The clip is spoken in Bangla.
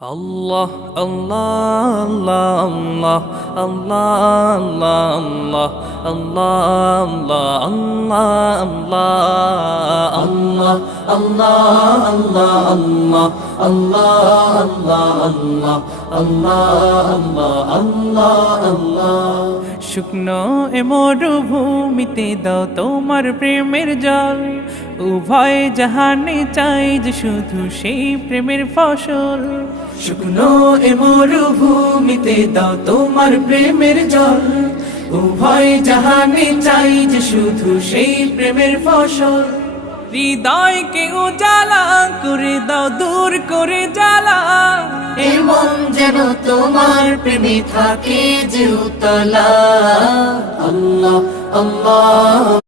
আল্লাহ আল্লাহ আল্লাহ আল্লাহ আল্লাহ আল্লাহ আল্লাহ আল্লাহ আল্লাহ আল্লাহ শুকনো এ মরুভূমিতে দাও তোমার প্রেমের জল উভয় জাহানে চাই যে শুধু সেই প্রেমের ফসল শুকনো এ মরুভূমিতে দাও তোমার প্রেমের জল উভয় জাহানে চাই যে শুধু সেই প্রেমের ফসল হৃদয়কে উজালা করে দাও দূর করে জ্বালা এমন যেন তোমার প্রেমে থাকে যে উতলা আল্লাহ আল্লাহ